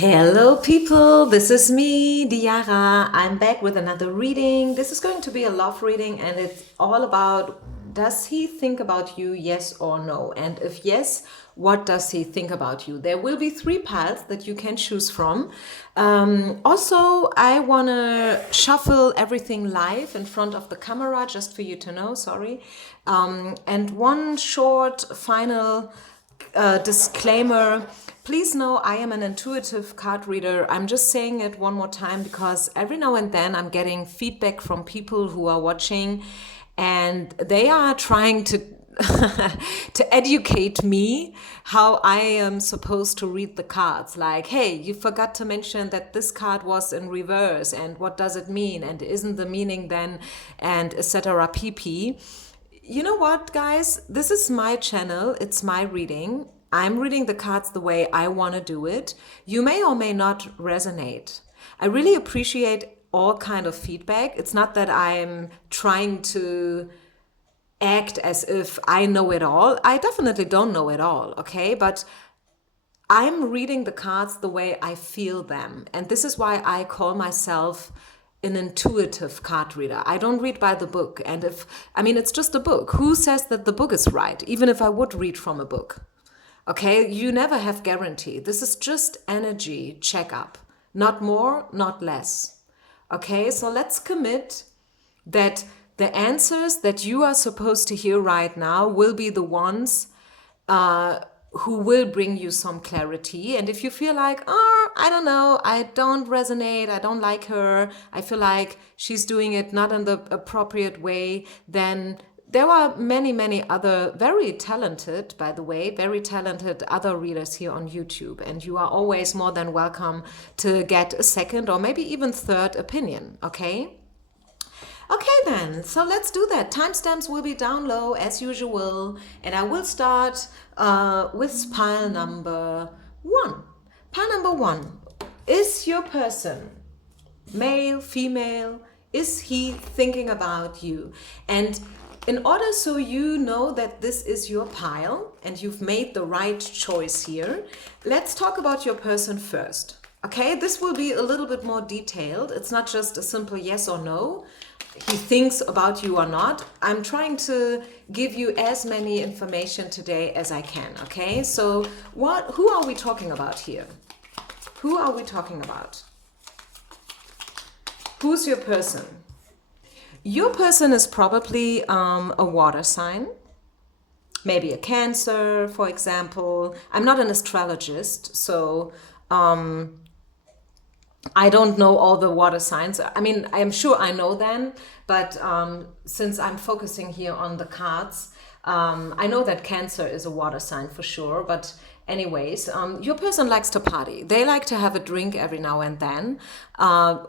Hello, people. This is me, Diara. I'm back with another reading. This is going to be a love reading, and it's all about, does he think about you, yes or no? And if yes, what does he think about you? There will be three paths that you can choose from. Also, I want to shuffle everything live in front of the camera, just for you to know. Sorry. And one short final disclaimer. Please know I am an intuitive card reader. I'm just saying it one more time because every now and then I'm getting feedback from people who are watching, and they are trying to to educate me how I am supposed to read the cards. Like, hey, you forgot to mention that this card was in reverse, and what does it mean? And isn't the meaning then, and etc. pp. You know what, guys? This is my channel. It's my reading. I'm reading the cards the way I want to do it. You may or may not resonate. I really appreciate all kind of feedback. It's not that I'm trying to act as if I know it all. I definitely don't know it all, okay? But I'm reading the cards the way I feel them. And this is why I call myself an intuitive card reader. I don't read by the book. And it's just a book. Who says that the book is right? Even if I would read from a book. Okay, you never have guarantee. This is just energy checkup. Not more, not less. Okay, so let's commit that the answers that you are supposed to hear right now will be the ones who will bring you some clarity. And if you feel like, oh, I don't know, I don't resonate, I don't like her, I feel like she's doing it not in the appropriate way, then there are many, many other very talented, by the way, very talented other readers here on YouTube. And you are always more than welcome to get a second or maybe even third opinion, okay? Okay then, so let's do that. Timestamps will be down low as usual, and I will start with pile number one. Pile number one, is your person male, female? Is he thinking about you? And in order so you know that this is your pile and you've made the right choice here, let's talk about your person first. Okay, this will be a little bit more detailed. It's not just a simple yes or no. He thinks about you or not. I'm trying to give you as many information today as I can. Okay, so who are we talking about here? Who are we talking about? Who's your person? Your person is probably a water sign, maybe a Cancer, for example. I'm not an astrologist, so I don't know all the water signs. I mean, I'm sure I know them, but since I'm focusing here on the cards, I know that Cancer is a water sign for sure. But anyways, your person likes to party. They like to have a drink every now and then,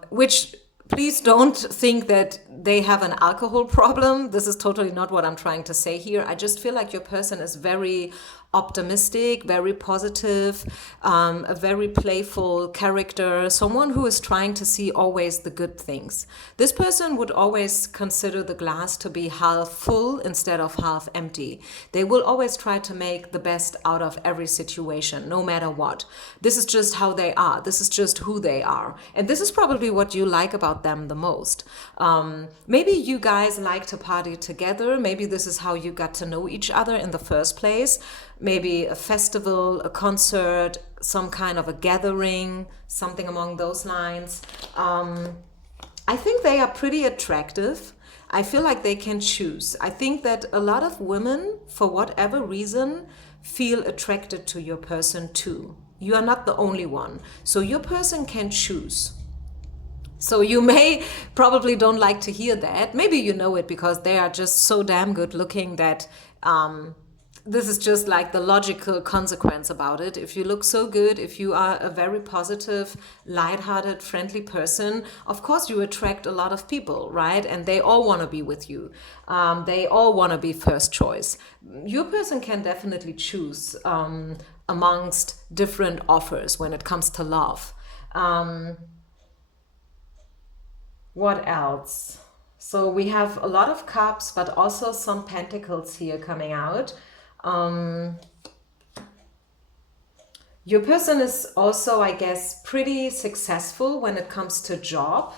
which... Please don't think that they have an alcohol problem. This is totally not what I'm trying to say here. I just feel like your person is very optimistic, very positive, a very playful character, someone who is trying to see always the good things. This person would always consider the glass to be half full instead of half empty. They will always try to make the best out of every situation, no matter what. This is just how they are. This is just who they are. And this is probably what you like about them the most. Maybe you guys like to party together. Maybe this is how you got to know each other in the first place. Maybe a festival, a concert, some kind of a gathering, something along those lines. I think they are pretty attractive. I feel like they can choose. I think that a lot of women, for whatever reason, feel attracted to your person too. You are not the only one. So your person can choose. So you may probably don't like to hear that. Maybe you know it because they are just so damn good looking that this is just like the logical consequence about it. If you look so good, if you are a very positive, lighthearted, friendly person, of course you attract a lot of people, right? And they all want to be with you. They all want to be first choice. Your person can definitely choose amongst different offers when it comes to love. What else? So we have a lot of cups, but also some pentacles here coming out. Your person is also, I guess, pretty successful when it comes to job.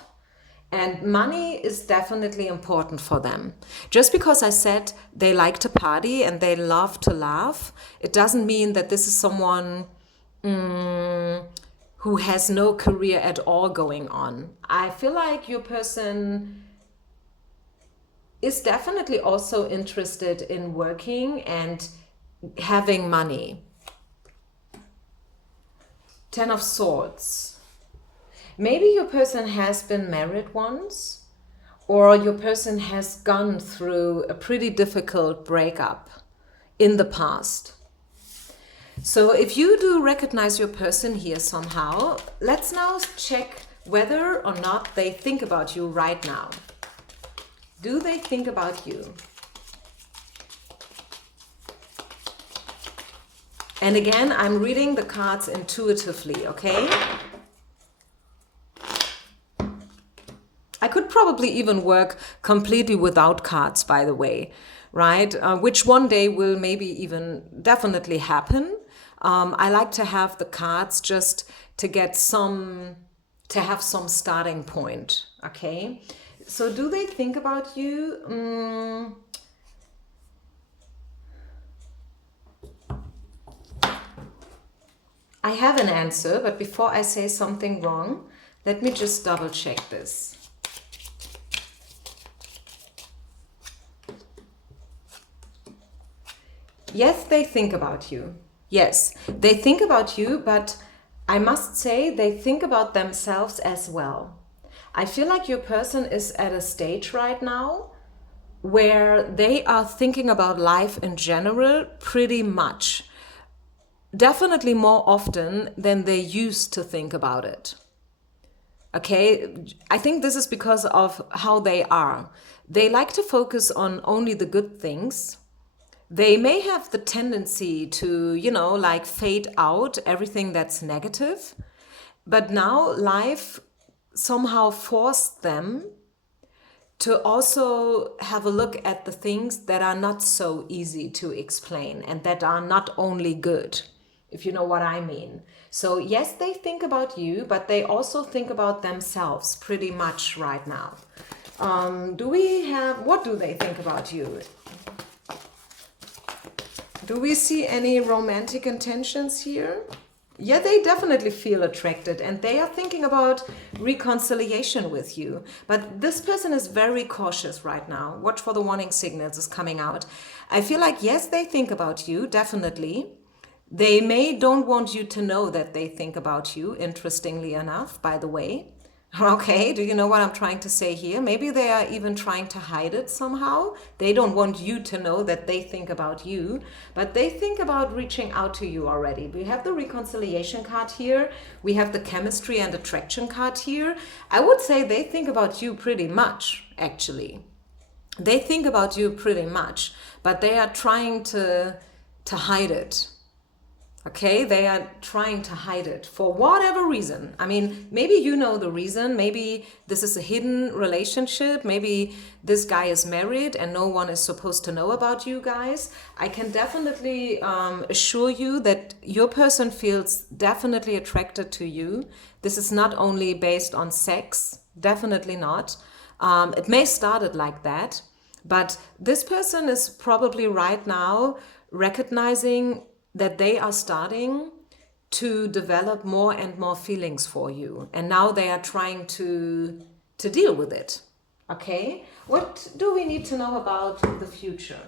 And money is definitely important for them. Just because I said they like to party and they love to laugh, it doesn't mean that this is someone who has no career at all going on. I feel like your person is definitely also interested in working and having money. Ten of Swords. Maybe your person has been married once, or your person has gone through a pretty difficult breakup in the past. So if you do recognize your person here somehow, let's now check whether or not they think about you right now. Do they think about you? And again, I'm reading the cards intuitively, okay? I could probably even work completely without cards, by the way, right? Which one day will maybe even definitely happen. I like to have the cards just to get to have some starting point, okay? So do they think about you? I have an answer, but before I say something wrong, let me just double check this. Yes, they think about you. Yes, they think about you, but I must say they think about themselves as well. I feel like your person is at a stage right now where they are thinking about life in general pretty much. Definitely more often than they used to think about it. Okay, I think this is because of how they are. They like to focus on only the good things. They may have the tendency to, like fade out everything that's negative. But now life somehow forced them to also have a look at the things that are not so easy to explain and that are not only good, if you know what I mean. So yes, they think about you, but they also think about themselves pretty much right now. What do they think about you? Do we see any romantic intentions here? Yeah, they definitely feel attracted and they are thinking about reconciliation with you. But this person is very cautious right now. Watch for the warning signals is coming out. I feel like, yes, they think about you, definitely. They don't want you to know that they think about you, interestingly enough, by the way. Okay, do you know what I'm trying to say here? Maybe they are even trying to hide it somehow. They don't want you to know that they think about you, but they think about reaching out to you already. We have the reconciliation card here. We have the chemistry and attraction card here. I would say they think about you pretty much, actually. They think about you pretty much, but they are trying to hide it. Okay, they are trying to hide it for whatever reason. I mean, maybe you know the reason. Maybe this is a hidden relationship. Maybe this guy is married and no one is supposed to know about you guys. I can definitely assure you that your person feels definitely attracted to you. This is not only based on sex, definitely not. It may start like that, but this person is probably right now recognizing that they are starting to develop more and more feelings for you. And now they are trying to deal with it. Okay? What do we need to know about the future?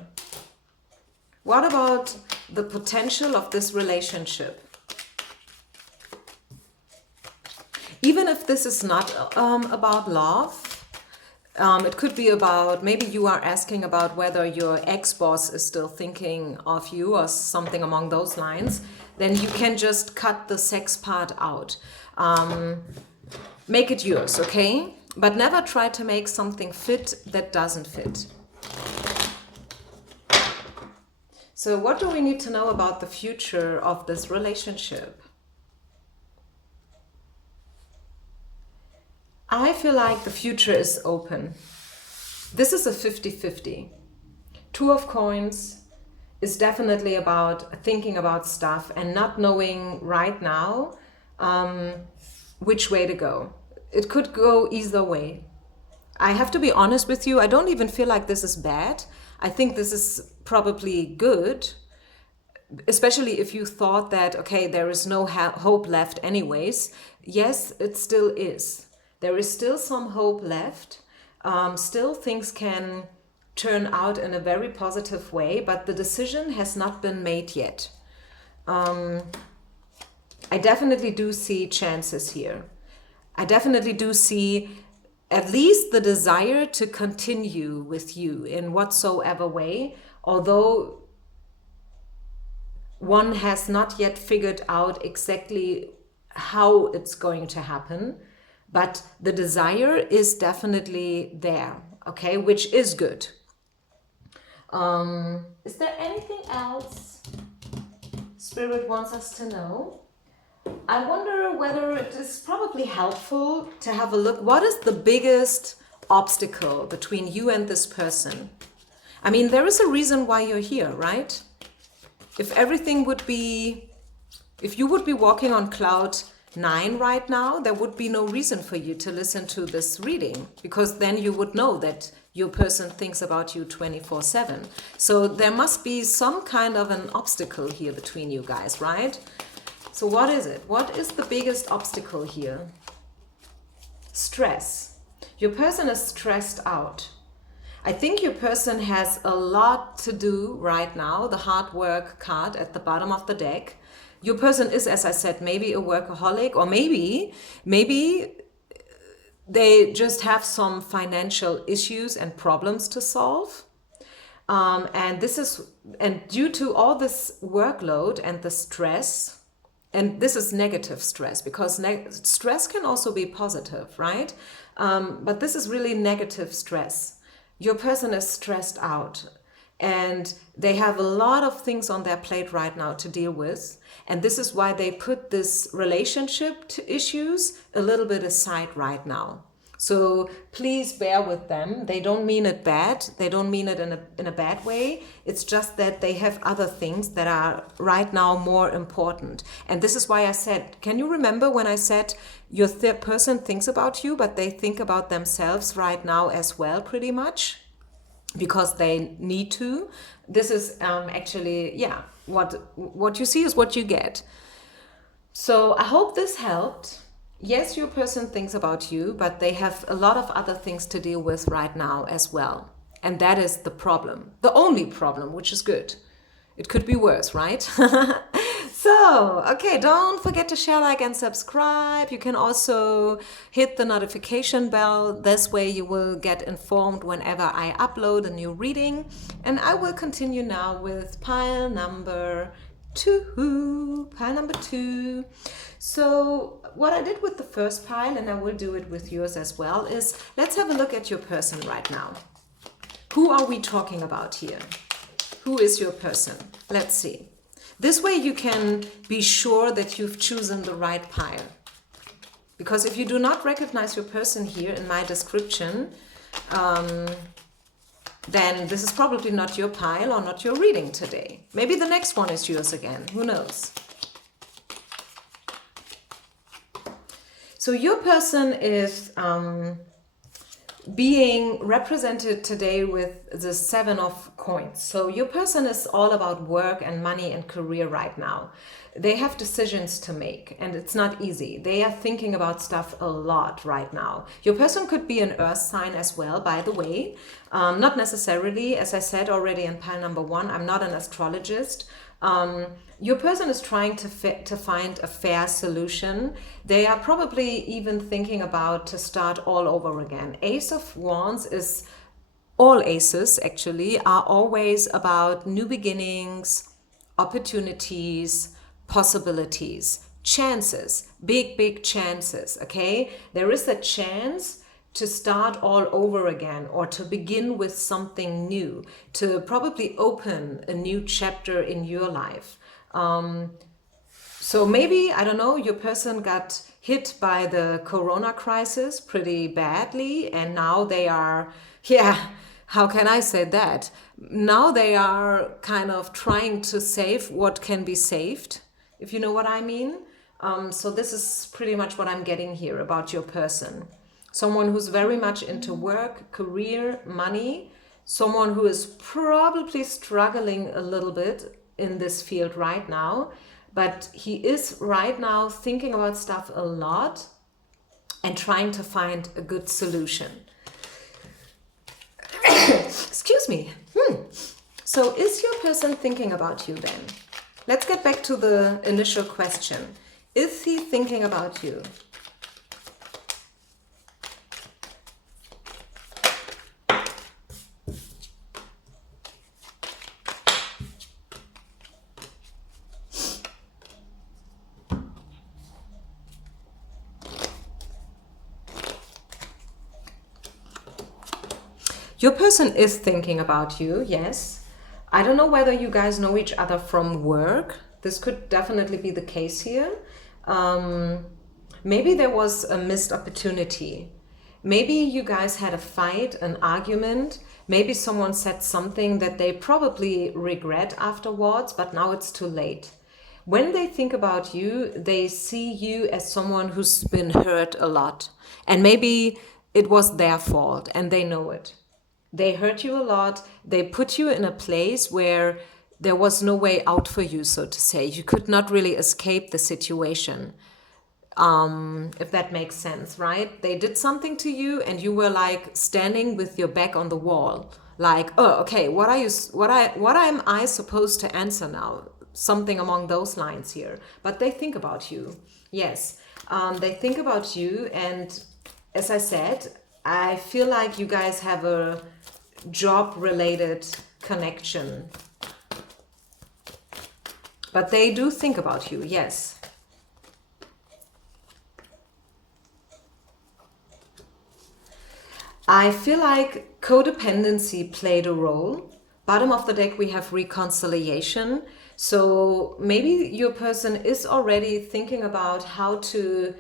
What about the potential of this relationship? Even if this is not about love, it could be about, maybe you are asking about whether your ex-boss is still thinking of you or something along those lines, then you can just cut the sex part out. Make it yours, okay? But never try to make something fit that doesn't fit. So what do we need to know about the future of this relationship? I feel like the future is open. This is a 50-50. Two of Coins is definitely about thinking about stuff and not knowing right now which way to go. It could go either way. I have to be honest with you, I don't even feel like this is bad. I think this is probably good, especially if you thought that, okay, there is no hope left anyways. Yes, it still is. There is still some hope left. Still things can turn out in a very positive way, but the decision has not been made yet. I definitely do see chances here. I definitely do see at least the desire to continue with you in whatsoever way, although one has not yet figured out exactly how it's going to happen, but the desire is definitely there, okay, which is good. Is there anything else Spirit wants us to know? I wonder whether it is probably helpful to have a look. What is the biggest obstacle between you and this person? I mean, there is a reason why you're here, right? If you would be walking on cloud 9 right now, there would be no reason for you to listen to this reading, because then you would know that your person thinks about you 24/7. So there must be some kind of an obstacle here between you guys, right? So what is it? What is the biggest obstacle here? Stress. Your person is stressed out. I think your person has a lot to do right now, the hard work card at the bottom of the deck. Your person is, as I said, maybe a workaholic, or maybe they just have some financial issues and problems to solve. And due to all this workload and the stress, and this is negative stress, because stress can also be positive, right? But this is really negative stress. Your person is stressed out and they have a lot of things on their plate right now to deal with. And this is why they put this relationship issues a little bit aside right now. So please bear with them. They don't mean it bad. They don't mean it in a bad way. It's just that they have other things that are right now more important. And this is why I said, can you remember when I said your third person thinks about you, but they think about themselves right now as well, pretty much, because they need to. This is actually, yeah, what you see is what you get. So I hope this helped. Yes, your person thinks about you, but they have a lot of other things to deal with right now as well. And that is the problem. The only problem, which is good. It could be worse, right? So, okay, don't forget to share, like, and subscribe. You can also hit the notification bell. This way you will get informed whenever I upload a new reading. And I will continue now with pile number 2. So what I did with the first pile, and I will do it with yours as well, is let's have a look at your person right now. Who are we talking about here? Who is your person? Let's see. This way you can be sure that you've chosen the right pile. Because if you do not recognize your person here in my description, then this is probably not your pile or not your reading today. Maybe the next one is yours again. Who knows? So your person is being represented today with the 7 of coins. So your person is all about work and money and career right now. They have decisions to make and it's not easy. They are thinking about stuff a lot right now. Your person could be an earth sign as well, by the way. Not necessarily, as I said already in pile number 1, I'm not an astrologist. Your person is trying to find a fair solution. They are probably even thinking about to start all over again. Ace of Wands is, all aces actually, are always about new beginnings, opportunities, possibilities, chances, big chances, okay? There is a chance to start all over again or to begin with something new, to probably open a new chapter in your life. So maybe, I don't know, your person got hit by the corona crisis pretty badly and now they are, yeah, how can I say that? Now they are kind of trying to save what can be saved, if you know what I mean. So this is pretty much what I'm getting here about your person. Someone who's very much into work, career, money, someone who is probably struggling a little bit in this field right now, but he is right now thinking about stuff a lot and trying to find a good solution. Excuse me. So is your person thinking about you then? Let's get back to the initial question. Is he thinking about you? Your person is thinking about you, yes. I don't know whether you guys know each other from work. This could definitely be the case here. Maybe there was a missed opportunity. Maybe you guys had a fight, an argument. Maybe someone said something that they probably regret afterwards, but now it's too late. When they think about you, they see you as someone who's been hurt a lot. And maybe it was their fault and they know it. They hurt you a lot. They put you in a place where there was no way out for you, so to say. You could not really escape the situation, if that makes sense, right? They did something to you and you were like standing with your back on the wall. Like, oh, okay, what am I supposed to answer now? Something along those lines here. But they think about you. Yes, they think about you. And as I said, I feel like you guys have a job-related connection. But they do think about you, yes. I feel like codependency played a role. Bottom of the deck, we have reconciliation. So maybe your person is already thinking about how to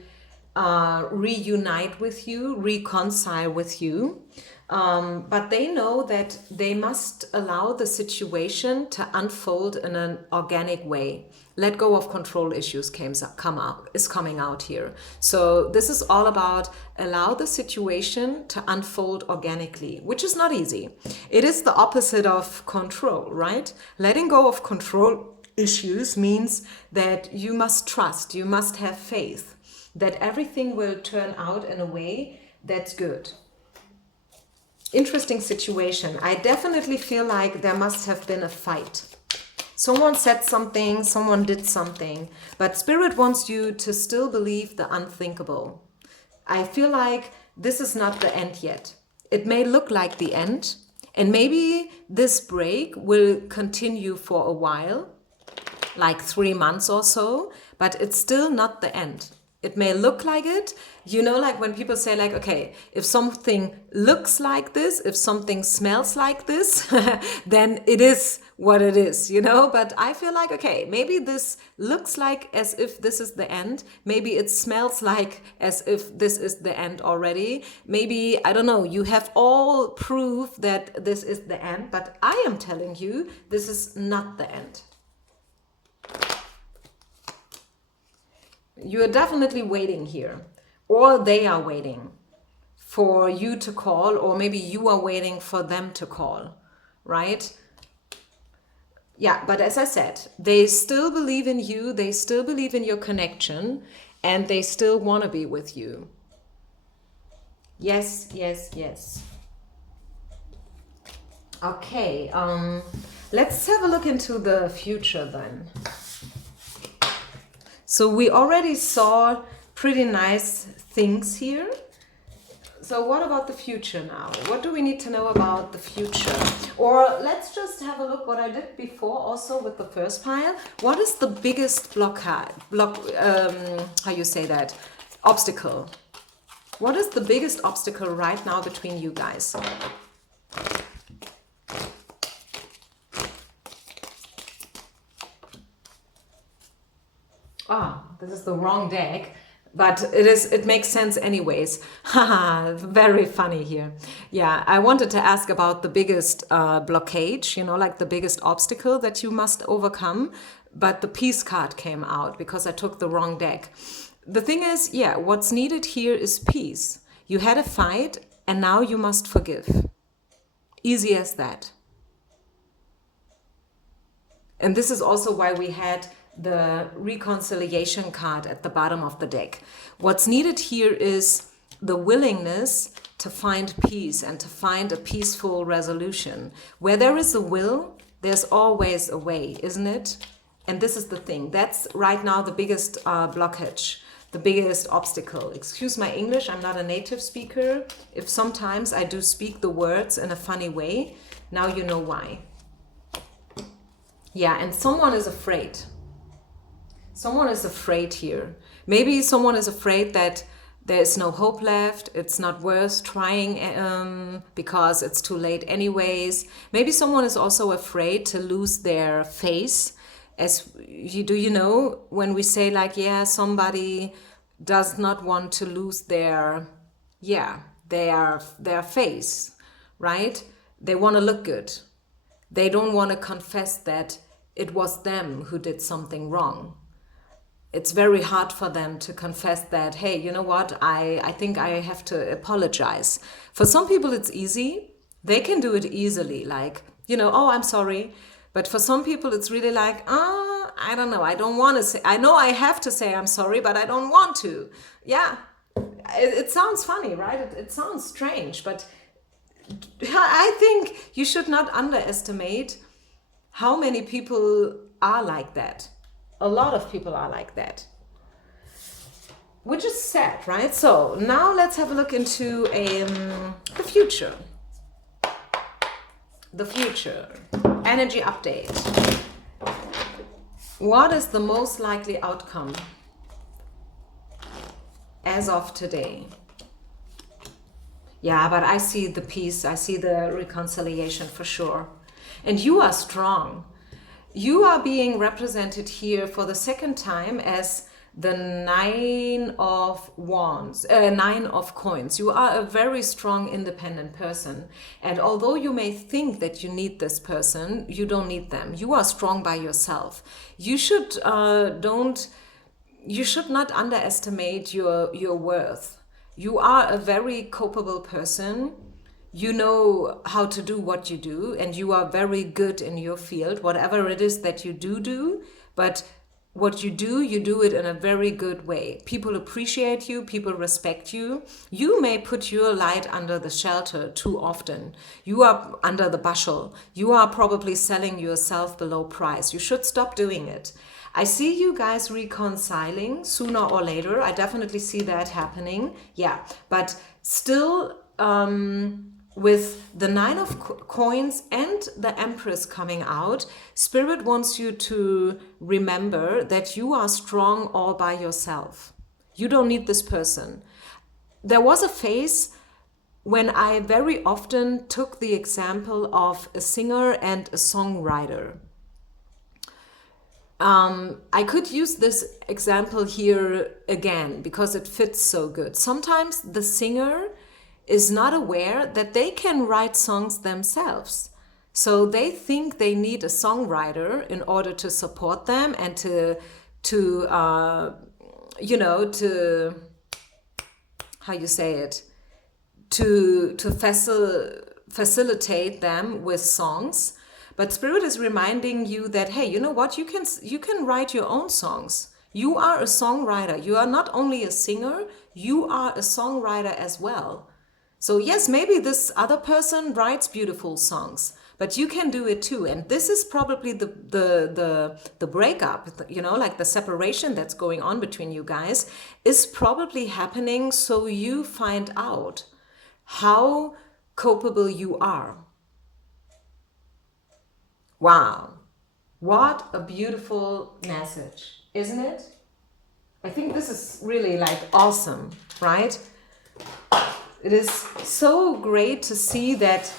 reunite with you, reconcile with you. But they know that they must allow the situation to unfold in an organic way. Let go of control issues is coming out here. So this is all about allow the situation to unfold organically, which is not easy. It is the opposite of control, right? Letting go of control issues means that you must trust, you must have faith that everything will turn out in a way that's good. Interesting situation. I definitely feel like there must have been a fight. Someone said something, someone did something, but Spirit wants you to still believe the unthinkable. I feel like this is not the end yet. It may look like the end, and maybe this break will continue for a while, like 3 months or so, but it's still not the end. It may look like it, you know, like when people say like, okay, if something looks like this, if something smells like this, then it is what it is, you know? But I feel like, okay, maybe this looks like as if this is the end. Maybe it smells like as if this is the end already. Maybe, I don't know, you have all proof that this is the end, but I am telling you, this is not the end. You're definitely waiting here, or they are waiting for you to call, or maybe you are waiting for them to call, right? Yeah, but as I said, they still believe in you, they still believe in your connection, and they still want to be with you. Yes, yes, yes. Okay, let's have a look into the future then. So we already saw pretty nice things here. So what about the future now? What do we need to know about the future? Or let's just have a look what I did before also with the first pile. What is the biggest how you say that? Obstacle. What is the biggest obstacle right now between you guys? Ah, this is the wrong deck. But it makes sense anyways. Haha, very funny here. Yeah, I wanted to ask about the biggest blockage, like the biggest obstacle that you must overcome, but the peace card came out because I took the wrong deck. The thing is, yeah, what's needed here is peace. You had a fight and now you must forgive. Easy as that. And this is also why we had the reconciliation card at the bottom of the deck. What's needed here is the willingness to find peace and to find a peaceful resolution. Where there is a will, there's always a way, isn't it? And this is the thing. That's right now the biggest blockage, the biggest obstacle. Excuse my English, I'm not a native speaker. If sometimes I do speak the words in a funny way, now you know why. Yeah, and someone is afraid. Someone is afraid here. Maybe someone is afraid that there is no hope left. It's not worth trying because it's too late anyways. Maybe someone is also afraid to lose their face. As you know, when we say like, yeah, somebody does not want to lose their face, right? They want to look good. They don't want to confess that it was them who did something wrong. It's very hard for them to confess that, hey, you know what, I think I have to apologize. For some people, it's easy. They can do it easily, like, oh, I'm sorry. But for some people, it's really like, I don't know, I don't want to say, I know I have to say I'm sorry, but I don't want to. Yeah, it sounds funny, right? It sounds strange, but I think you should not underestimate how many people are like that. A lot of people are like that. Which is sad, right? So now let's have a look into the future. The future. Energy update. What is the most likely outcome as of today? Yeah, but I see the peace. I see the reconciliation for sure. And you are strong. You are being represented here for the second time as the Nine of Wands, Nine of Coins. You are a very strong, independent person. And although you may think that you need this person, you don't need them. You are strong by yourself. You should not underestimate your worth. You are a very capable person. You know how to do what you do, and you are very good in your field, whatever it is that you do, but what you do it in a very good way. People appreciate you, people respect you. You may put your light under the shelter too often. You are under the bushel. You are probably selling yourself below price. You should stop doing it. I see you guys reconciling sooner or later. I definitely see that happening. Yeah, but still, with the Nine of Coins and the Empress coming out, Spirit wants you to remember that you are strong all by yourself. You don't need this person. There was a phase when I very often took the example of a singer and a songwriter. I could use this example here again because it fits so good. Sometimes the singer is not aware that they can write songs themselves. So they think they need a songwriter in order to support them and to how you say it, to facilitate them with songs. But Spirit is reminding you that, hey, you know what? You can write your own songs. You are a songwriter. You are not only a singer, you are a songwriter as well. So yes, maybe this other person writes beautiful songs, but you can do it too. And this is probably the breakup, like the separation that's going on between you guys is probably happening so you find out how capable you are. Wow, what a beautiful message, isn't it? I think this is really like awesome, right? It is so great to see that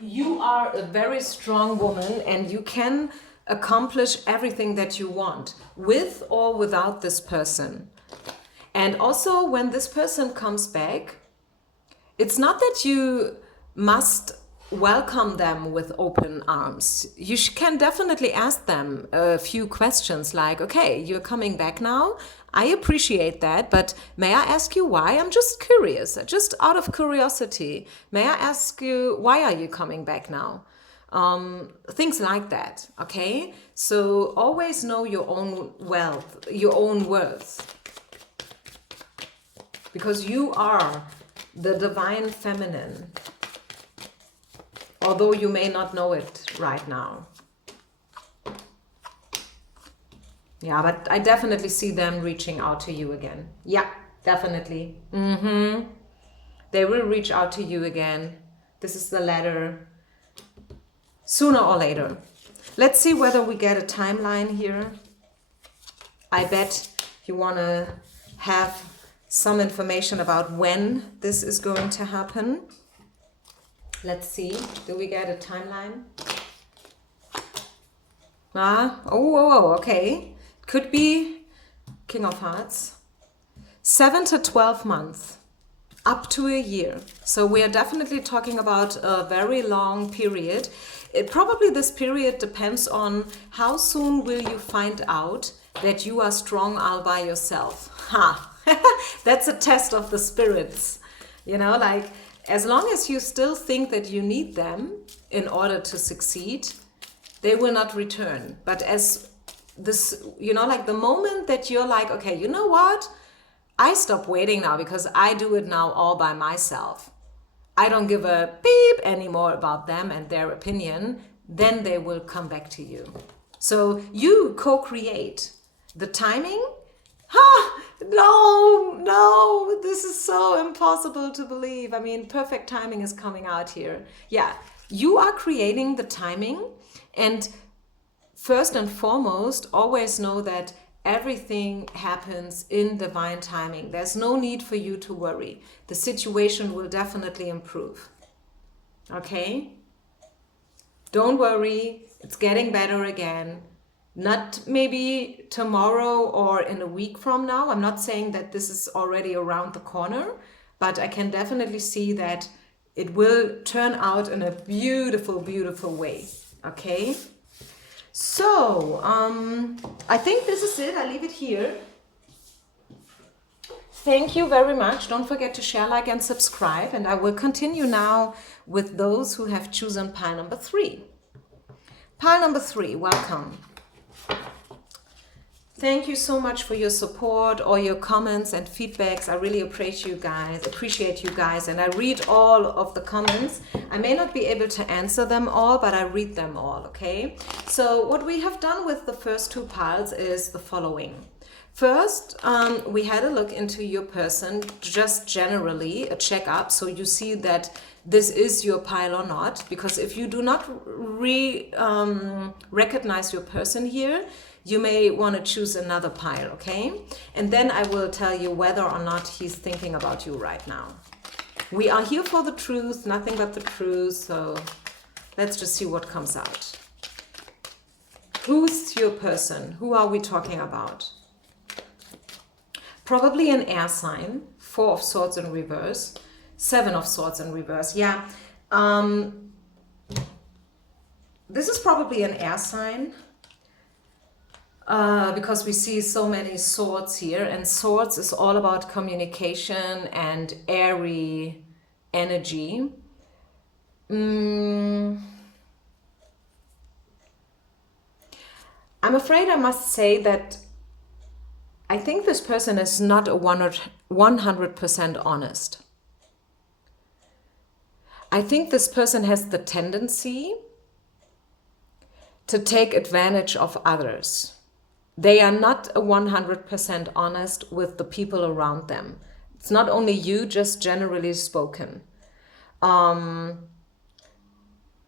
you are a very strong woman and you can accomplish everything that you want, with or without this person. And also, when this person comes back, it's not that you must welcome them with open arms. You can definitely ask them a few questions like, okay, you're coming back now. I appreciate that, but may I ask you why? I'm just curious, just out of curiosity. May I ask you, why are you coming back now? Things like that, okay? So always know your own wealth, your own worth. Because you are the divine feminine, although you may not know it right now. Yeah, but I definitely see them reaching out to you again. Yeah, definitely. They will reach out to you again. This is the letter. Sooner or later. Let's see whether we get a timeline here. I bet you want to have some information about when this is going to happen. Let's see. Do we get a timeline? Okay. Could be King of Hearts. 7 to 12 months. Up to a year. So we are definitely talking about a very long period. Probably this period depends on how soon will you find out that you are strong all by yourself. That's a test of the spirits. You know, like as long as you still think that you need them in order to succeed, they will not return. But as this, you know, like the moment that you're like, okay, you know what? I stop waiting now because I do it now all by myself. I don't give a beep anymore about them and their opinion, then they will come back to you. So you co-create the timing. No, this is so impossible to believe. I mean, perfect timing is coming out here. Yeah, you are creating the timing, and first and foremost, always know that everything happens in divine timing. There's no need for you to worry. The situation will definitely improve. Okay? Don't worry. It's getting better again. Not maybe tomorrow or in a week from now. I'm not saying that this is already around the corner, but I can definitely see that it will turn out in a beautiful, beautiful way. Okay? So, I think this is it. I leave it here. Thank you very much. Don't forget to share, like, and subscribe. And I will continue now with those who have chosen pile number 3. Pile number 3, welcome. Thank you so much for your support, all your comments and feedbacks. I really appreciate you guys, and I read all of the comments. I may not be able to answer them all, but I read them all, okay? So what we have done with the first 2 piles is the following. First, we had a look into your person, just generally a checkup, so you see that this is your pile or not, because if you do not recognize your person here, you may want to choose another pile, okay? And then I will tell you whether or not he's thinking about you right now. We are here for the truth, nothing but the truth, so let's just see what comes out. Who's your person? Who are we talking about? Probably an air sign, 4 of Swords in reverse, 7 of Swords in reverse. Yeah, this is probably an air sign. Because we see so many swords here, and swords is all about communication and airy energy. I'm afraid I must say that I think this person is not a 100% honest. I think this person has the tendency to take advantage of others. They are not a 100% honest with the people around them. It's not only you, just generally spoken.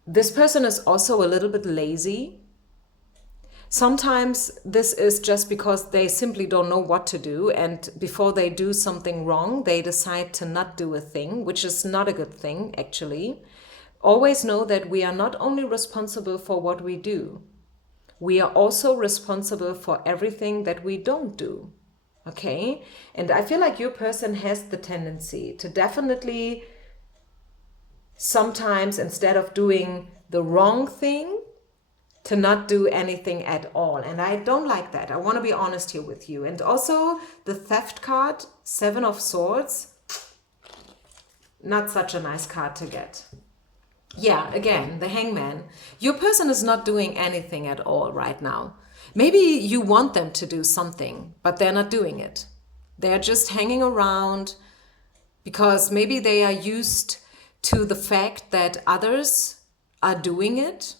This person is also a little bit lazy. Sometimes this is just because they simply don't know what to do, and before they do something wrong, they decide to not do a thing, which is not a good thing, actually. Always know that we are not only responsible for what we do, we are also responsible for everything that we don't do. Okay? And I feel like your person has the tendency to definitely sometimes, instead of doing the wrong thing, to not do anything at all. And I don't like that. I want to be honest here with you. And also the theft card, 7 of Swords, not such a nice card to get. Yeah, again, the Hangman. Your person is not doing anything at all right now. Maybe you want them to do something, but they're not doing it. They're just hanging around because maybe they are used to the fact that others are doing it.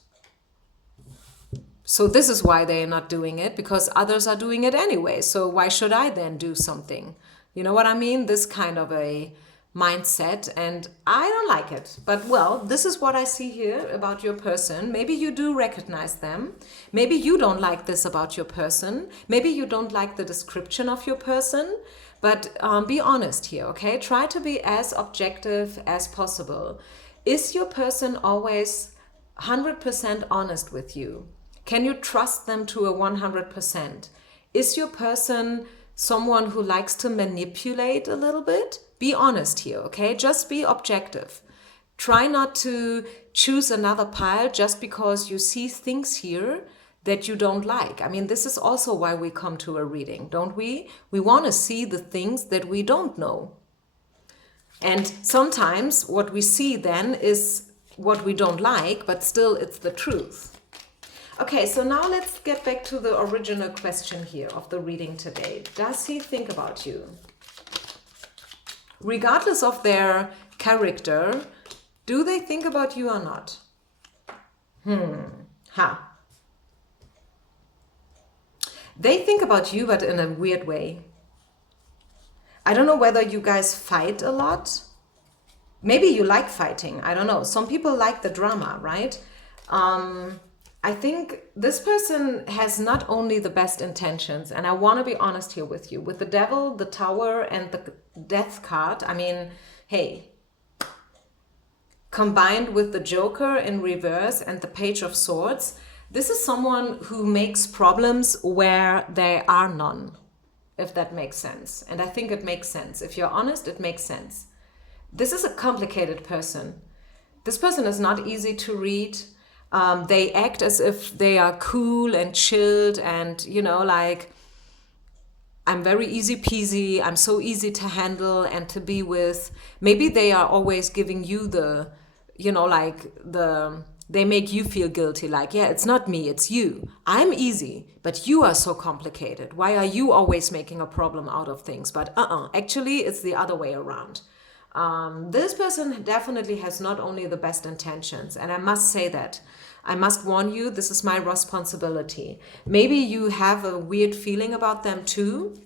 So this is why they are not doing it, because others are doing it anyway. So why should I then do something? You know what I mean? This kind of a mindset, and I don't like it. But well, this is what I see here about your person. Maybe you do recognize them. Maybe you don't like this about your person. Maybe you don't like the description of your person. But be honest here, okay? Try to be as objective as possible. Is your person always 100% honest with you? Can you trust them to a 100%? Is your person someone who likes to manipulate a little bit? Be honest here, okay? Just be objective. Try not to choose another pile just because you see things here that you don't like. I mean, this is also why we come to a reading, don't we? We want to see the things that we don't know. And sometimes what we see then is what we don't like, but still it's the truth. Okay, so now let's get back to the original question here of the reading today. Does he think about you? Regardless of their character, do they think about you or not? They think about you, but in a weird way. I don't know whether you guys fight a lot. Maybe you like fighting. I don't know. Some people like the drama, right? I think this person has not only the best intentions, and I want to be honest here with you. With the Devil, the Tower, and the Death card, I mean, hey, combined with the Joker in reverse and the Page of Swords, this is someone who makes problems where there are none, if that makes sense. And I think it makes sense. If you're honest, it makes sense. This is a complicated person. This person is not easy to read. They act as if they are cool and chilled and, you know, like, I'm very easy peasy, I'm so easy to handle and to be with. Maybe they are always giving you the, you know, like they make you feel guilty, like, yeah, it's not me, it's you. I'm easy, but you are so complicated. Why are you always making a problem out of things? But actually, it's the other way around. This person definitely has not only the best intentions, and I must say that. I must warn you, this is my responsibility. Maybe you have a weird feeling about them too,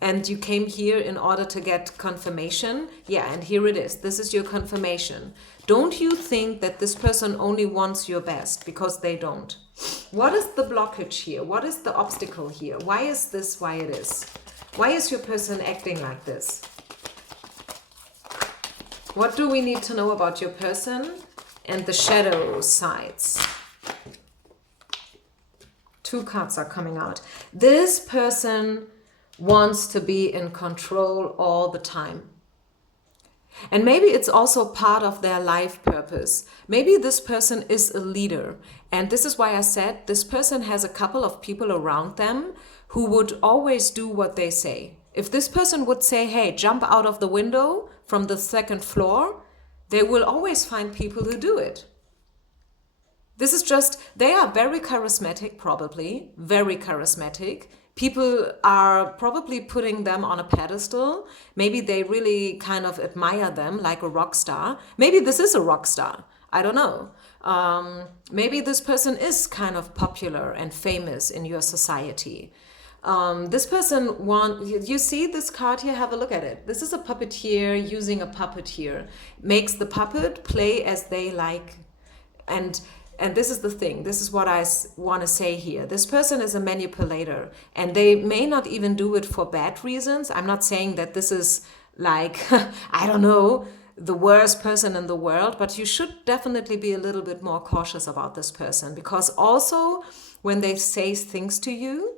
and you came here in order to get confirmation. Yeah, and here it is. This is your confirmation. Don't you think that this person only wants your best, because they don't. What is the blockage here? What is the obstacle here? Why is this why it is? Why is your person acting like this? What do we need to know about your person and the shadow sides? 2 cards are coming out. This person wants to be in control all the time. And maybe it's also part of their life purpose. Maybe this person is a leader. And this is why I said this person has a couple of people around them who would always do what they say. If this person would say, hey, jump out of the window from the 2nd floor, they will always find people who do it. This is just, they are very charismatic, probably, very charismatic. People are probably putting them on a pedestal. Maybe they really kind of admire them like a rock star. Maybe this is a rock star. I don't know. Maybe this person is kind of popular and famous in your society. This person you see this card here, have a look at it. This is a puppeteer using a puppeteer. Makes the puppet play as they like. And this is the thing, this is what I want to say here. This person is a manipulator, and they may not even do it for bad reasons. I'm not saying that this is like, I don't know, the worst person in the world, but you should definitely be a little bit more cautious about this person, because also when they say things to you,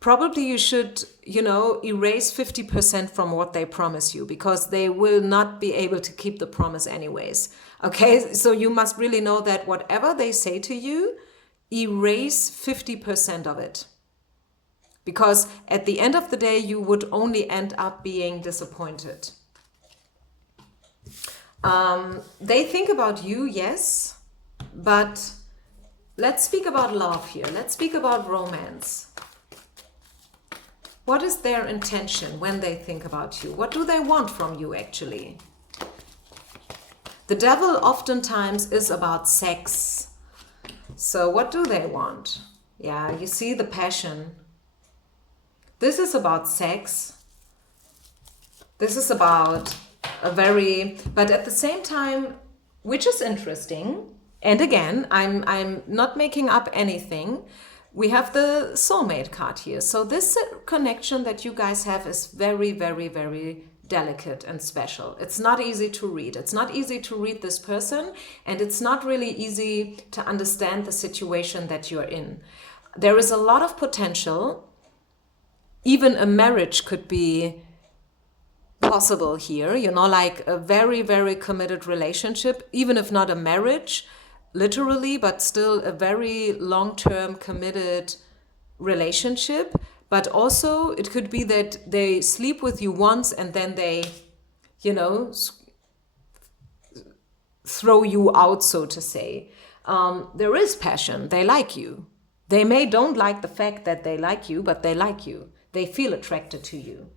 probably you should, erase 50% from what they promise you, because they will not be able to keep the promise anyways. Okay, so you must really know that whatever they say to you, erase 50% of it. Because at the end of the day, you would only end up being disappointed. They think about you, yes, but let's speak about love here. Let's speak about romance. What is their intention when they think about you? What do they want from you, actually? The devil oftentimes is about sex. So what do they want? Yeah, you see the passion. This is about sex. This is about but at the same time, which is interesting, and again, I'm not making up anything. We have the soulmate card here. So this connection that you guys have is very, very, very delicate and special. It's not easy to read. It's not easy to read this person, and it's not really easy to understand the situation that you're in. There is a lot of potential. Even a marriage could be possible here, like a very, very committed relationship, even if not a marriage, literally, but still a very long-term committed relationship. But also it could be that they sleep with you once and then they, throw you out, so to say. There is passion. They like you. They don't like the fact that they like you, but they like you. They feel attracted to you.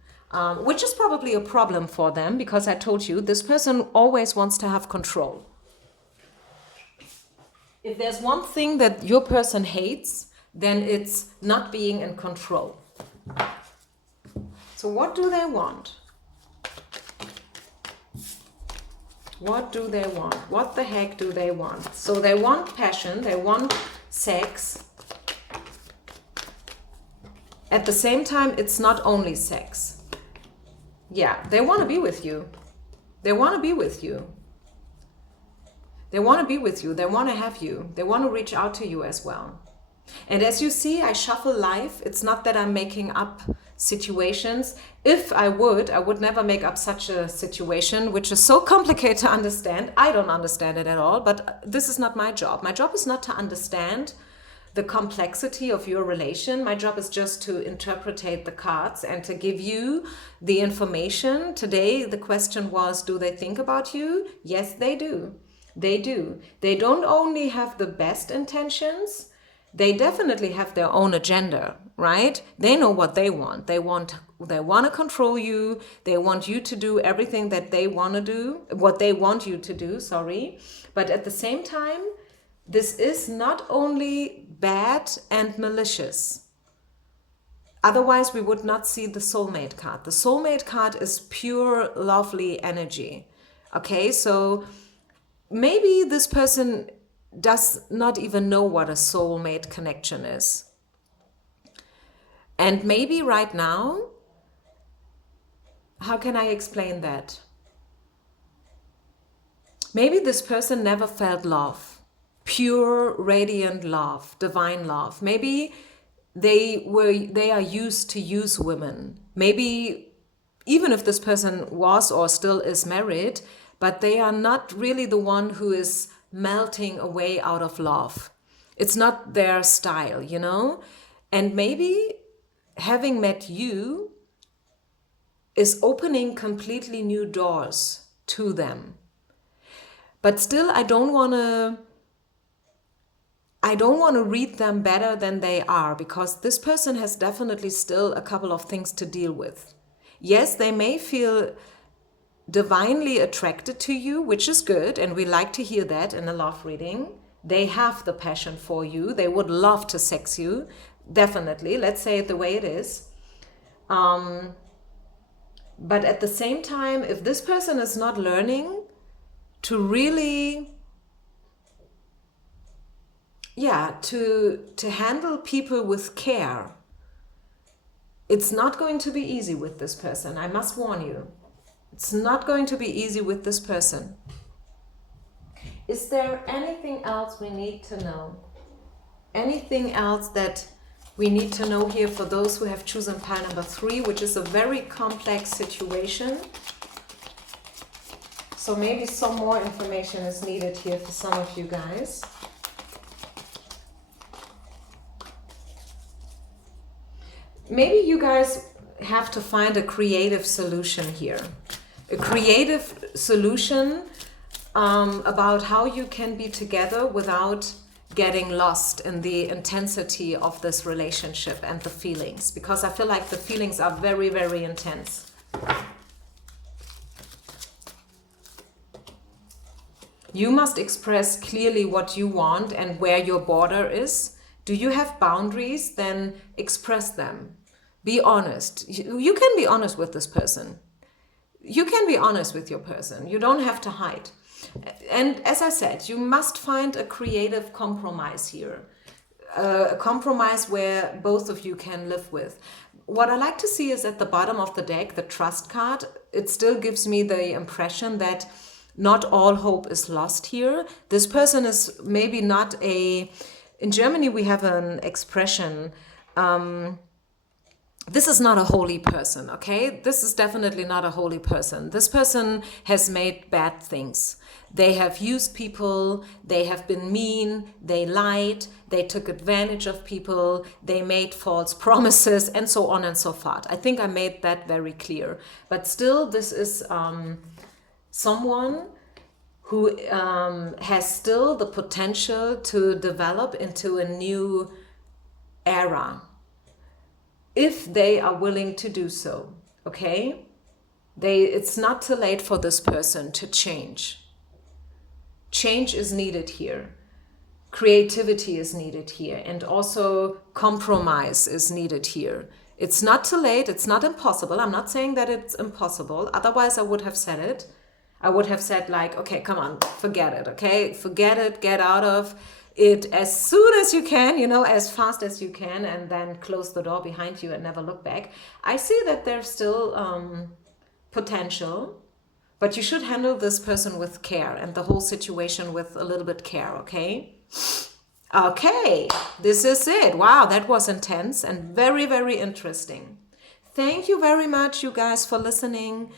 Which is probably a problem for them, because I told you, this person always wants to have control. If there's one thing that your person hates, then it's not being in control. So what do they want? What do they want? What the heck do they want? So they want passion, they want sex. At the same time, it's not only sex. Yeah, they want to be with you. They want to be with you. They want to be with you. They want to have you. They want to reach out to you as well. And as you see, I shuffle life. It's not that I'm making up situations. If I would never make up such a situation, which is so complicated to understand. I don't understand it at all, but this is not my job. My job is not to understand the complexity of your relation. My job is just to interpretate the cards and to give you the information. Today, the question was, do they think about you? Yes, they do. They do. They don't only have the best intentions, they definitely have their own agenda, right? They know what they want. They want to control you. They want you to do everything that they want to do, what they want you to do, sorry. But at the same time, this is not only bad and malicious. Otherwise, we would not see the soulmate card. The soulmate card is pure, lovely energy. Okay, so maybe this person does not even know what a soulmate connection is. And maybe right now, how can I explain that? Maybe this person never felt love. Pure, radiant love, divine love. Maybe they are used to use women. Maybe even if this person was or still is married, but they are not really the one who is melting away out of love. It's not their style, And maybe having met you is opening completely new doors to them. But still, I don't want to read them better than they are, because this person has definitely still a couple of things to deal with. Yes, they may feel divinely attracted to you, which is good, and we like to hear that in a love reading. They have the passion for you. They would love to sex you, definitely. Let's say it the way it is. But at the same time, if this person is not learning to really to handle people with care, it's not going to be easy with this person. I must warn you. It's not going to be easy with this person. Is there anything else we need to know? Anything else that we need to know here for those who have chosen pile number 3, which is a very complex situation? So maybe some more information is needed here for some of you guys. Maybe you guys have to find a creative solution here. A creative solution about how you can be together without getting lost in the intensity of this relationship and the feelings, because I feel like the feelings are very, very intense. You must express clearly what you want and where your border is. Do you have boundaries? Then express them. Be honest. You can be honest with this person. You can be honest with your person. You don't have to hide. And as I said, you must find a creative compromise here. A compromise where both of you can live with. What I like to see is at the bottom of the deck, the trust card. It still gives me the impression that not all hope is lost here. This person is maybe not a... In Germany, we have an expression... this is not a holy person, okay? This is definitely not a holy person. This person has made bad things. They have used people, they have been mean, they lied, they took advantage of people, they made false promises, and so on and so forth. I think I made that very clear. But still, this is someone who has still the potential to develop into a new era, if they are willing to do so, okay? It's not too late for this person to change. Change is needed here. Creativity is needed here. And also compromise is needed here. It's not too late. It's not impossible. I'm not saying that it's impossible. Otherwise, I would have said it. I would have said like, okay, come on, forget it, okay? Forget it, get out of it as soon as you can, you know, as fast as you can, and then close the door behind you and never look back. I see that there's still potential, but you should handle this person with care and the whole situation with a little bit care, okay? Okay, this is it. Wow, that was intense and very, very interesting. Thank you very much, you guys, for listening.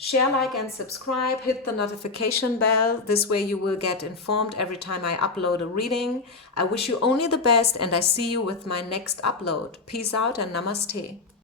Share, like, and subscribe. Hit the notification bell. This way you will get informed every time I upload a reading. I wish you only the best, and I see you with my next upload. Peace out and namaste.